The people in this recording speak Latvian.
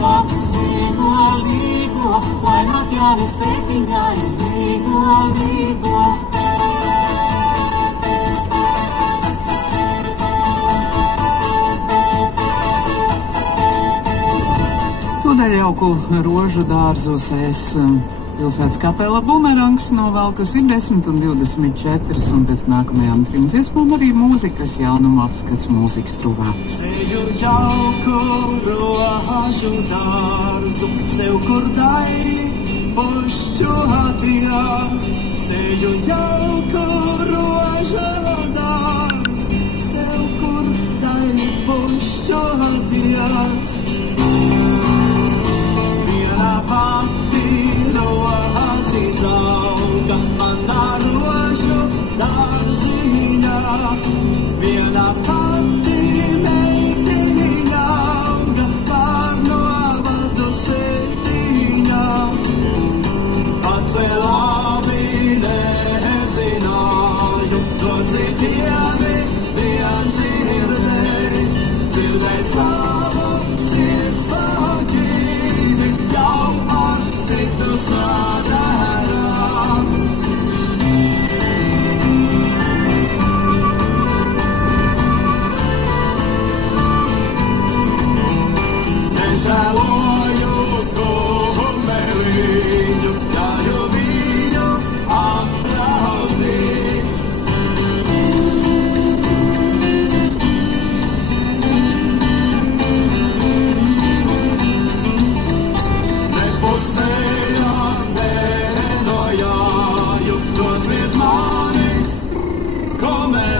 vārtus līgo, līgo, lai nāk Jānis Sētiņā ir līgo, līgo. Tūdaļ jauku rožu dārzu sēs pilsētas kapela Bumerangs novēlkas ir 10:24, un pēc nākamajām 3 dziesmām arī mūzikas jaunuma apskats mūzikas truvā. Seju jauku rožu dārzu, sev kur daļi pušķoties. Seju jauku rožu dārzu, sev kur daļi pušķoties. Viena pati rozi zauga manā rožu dārziņā. Viena pati meitiņa auga pār novadu septiņā. Pacēlā viņa nezināju, to citieni vien dzirdēju. Dzirdēju savu sirds paģīvi, jau ar citu sadarām. Nežēloju kumeliņu, ļauju viņu apbraucīt. Nepusceļā nenojāju, tos viens manis kumeliņu.